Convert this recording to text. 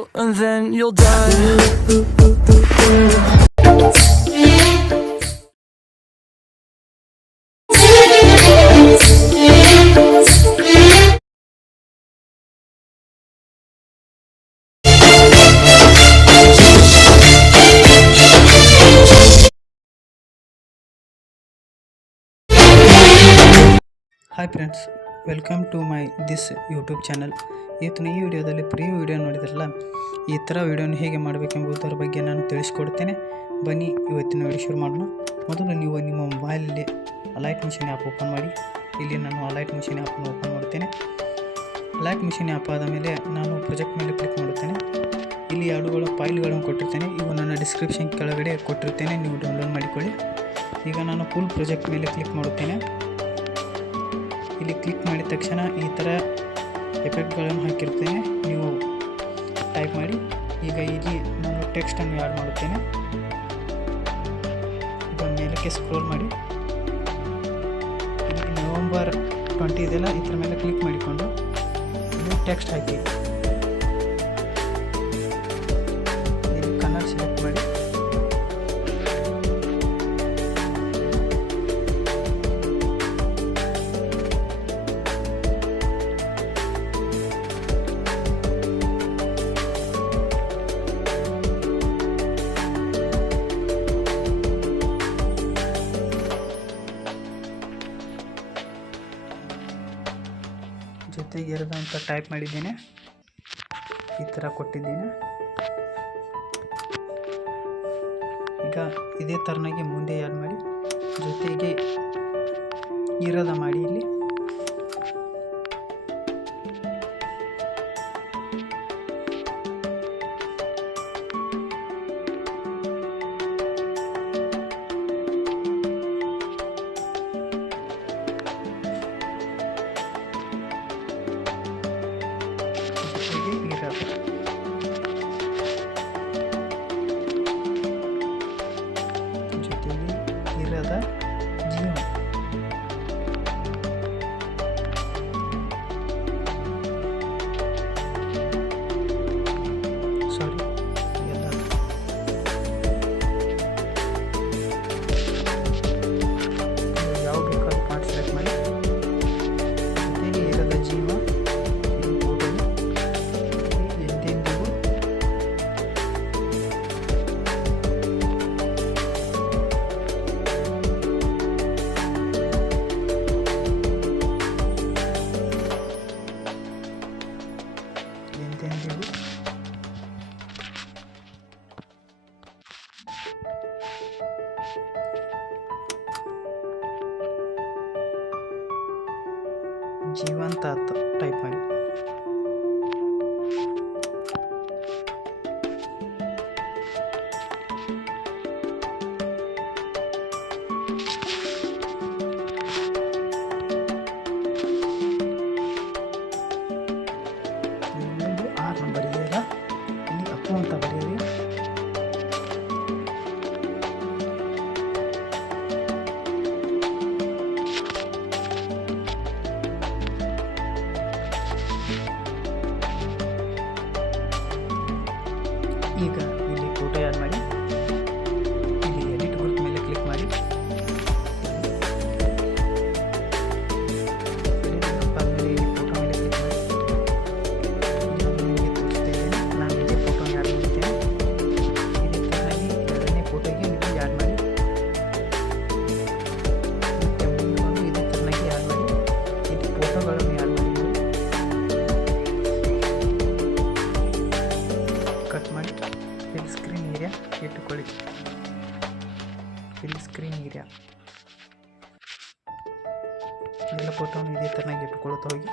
out and then you'll die. Hi friends, welcome to my this YouTube channel. ಇವತ್ತಿನ ಈ ವಿಡಿಯೋದಲ್ಲಿ preview video ನೋಡಿದ್ರಲ್ಲ, ಈ ಥರ ವಿಡಿಯೋನ ಹೇಗೆ ಮಾಡಬೇಕೆಂಬುದರ ಬಗ್ಗೆ ನಾನು ತಿಳಿಸ್ಕೊಡ್ತೇನೆ. ಬನ್ನಿ ಇವತ್ತಿನ ವಿಡಿಯೋ ಶುರು ಮಾಡೋಣ. ಮೊದಲು ನೀವು ನಿಮ್ಮ ಮೊಬೈಲಲ್ಲಿ ಅಲೈಟ್ ಮಿಷನ್ ಆ್ಯಪ್ ಓಪನ್ ಮಾಡಿ. ಇಲ್ಲಿ ನಾನು ಅಲೈಟ್ ಮಿಷನ್ ಆ್ಯಪನ್ನು ಓಪನ್ ಮಾಡುತ್ತೇನೆ. ಅಲೈಟ್ ಮಿಷನ್ ಆ್ಯಪ್ ಆದ ಮೇಲೆ ನಾನು ಪ್ರೊಜೆಕ್ಟ್ ಮೇಲೆ ಕ್ಲಿಕ್ ಮಾಡುತ್ತೇನೆ. ಇಲ್ಲಿ ಎರಡುಗಳ ಫೈಲ್ಗಳನ್ನು ಕೊಟ್ಟಿರ್ತೇನೆ. ಇವು ನನ್ನ ಡಿಸ್ಕ್ರಿಪ್ಷನ್ ಕೆಳಗಡೆ ಕೊಟ್ಟಿರ್ತೇನೆ, ನೀವು ಡೌನ್ಲೋಡ್ ಮಾಡಿಕೊಳ್ಳಿ. ಈಗ ನಾನು ಫುಲ್ ಪ್ರಾಜೆಕ್ಟ್ ಮೇಲೆ ಕ್ಲಿಕ್ ಮಾಡುತ್ತೇನೆ. ಇಲ್ಲಿ ಕ್ಲಿಕ್ ಮಾಡಿದ ತಕ್ಷಣ ಈ ಥರ ಎಫೆಕ್ಟ್ಗಳನ್ನು ಹಾಕಿರ್ತೇನೆ, ನೀವು ಟೈಪ್ ಮಾಡಿ. ಈಗ ಇಲ್ಲಿ ನಾನು ಟೆಕ್ಸ್ಟನ್ನು ಆ್ಯಡ್ ಮಾಡುತ್ತೇನೆ. ಈಗ ಮೇಲಕ್ಕೆ ಸ್ಕ್ರೋಲ್ ಮಾಡಿ, ಇಲ್ಲಿ ನವೆಂಬರ್ 20 ಇದೆಲ್ಲ, ಇದ್ರ ಮೇಲೆ ಕ್ಲಿಕ್ ಮಾಡಿಕೊಂಡು ಇಲ್ಲಿ ಟೆಕ್ಸ್ಟ್ ಹಾಕಿ. ಇಲ್ಲಿ ಕನ್ನಡ ಸೆಲೆಕ್ಟ್ ಮಾಡಿ. ಜೊತೆಗೆ ಇರೋದು ಅಂತ ಟೈಪ್ ಮಾಡಿದ್ದೇನೆ, ಈ ಥರ ಕೊಟ್ಟಿದ್ದೇನೆ. ಈಗ ಇದೇ ಥರನಾಗಿ ಮುಂದೆ ಆ್ಯಡ್ ಮಾಡಿ, ಜೊತೆಗೆ ಇರೋದ ಮಾಡಿ. ಇಲ್ಲಿ ಜೊತೆಗೆ ಇರದ ಜೀವ, ಸಾರಿ ಎಲ್ಲ ಯಾವ ಬೇಕಾದ್ರೂ ಪಾರ್ಟ್ ಸೆಲೆಕ್ಟ್ ಮಾಡಿ. ಜೊತೆಗೆ ಇರದ ಜೀವ ಜೀವಂತ ಟೈಪ್ ಮಾಡಿ. ಇನ್ನೊಂದು 6 ನಂಬರ್ ಇದೆಯಲ್ಲ, ಇಲ್ಲಿ ಅಪ್ಪು ಅಂತ ಬರೆಯಿರಿ. ಈಗ ಇಲ್ಲಿ ಫೋಟೋ ಆ್ಯಡ್ ಮಾಡಿ. ಇಲ್ಲಿ ಎಡಿಟ್ ಗ್ರೂಪ್ ಮೇಲೆ ಕ್ಲಿಕ್ ಮಾಡಿ. ಆದಮೇಲೆ ಇಲ್ಲಿ ಫೋಟೋ ಮೇಲೆ ಕ್ಲಿಕ್ ಮಾಡಿ. ನಿಮಗೆ ತೋರಿಸ್ತಿದ್ದೇನೆ, ನಾನು ಇದೇ ಫೋಟೋ ಆ್ಯಡ್ ಮಾಡ್ತೇನೆ. ಇದೇ ಥರನಾಗಿ ಎರಡನೇ ಫೋಟೋಗೆ ನೀವು ಆ್ಯಡ್ ಮಾಡಿ. ಮತ್ತು ಮುಂದೆ ಬಂದು ಇದೇ ಥರನಾಗಿ ಆ್ಯಡ್ ಮಾಡಿ. ಇದು ಫೋಟೋಗಳನ್ನು ಆ್ಯಡ್ ಮಾಡಿ, ಕಟ್ ಮಾಡಿ. ಫಿಲ್ ಸ್ಕ್ರೀನ್ ಏರಿಯಾ ಇಟ್ಟುಕೊಳ್ಳಿ. ಫಿಲ್ ಸ್ಕ್ರೀನ್ ಏರಿಯಾ ಎಲ್ಲ ಫೋಟೋವನ್ನು ಇದೇ ಥರನಾಗಿ ಇಟ್ಟುಕೊಳ್ತಾ ಹೋಗಿ.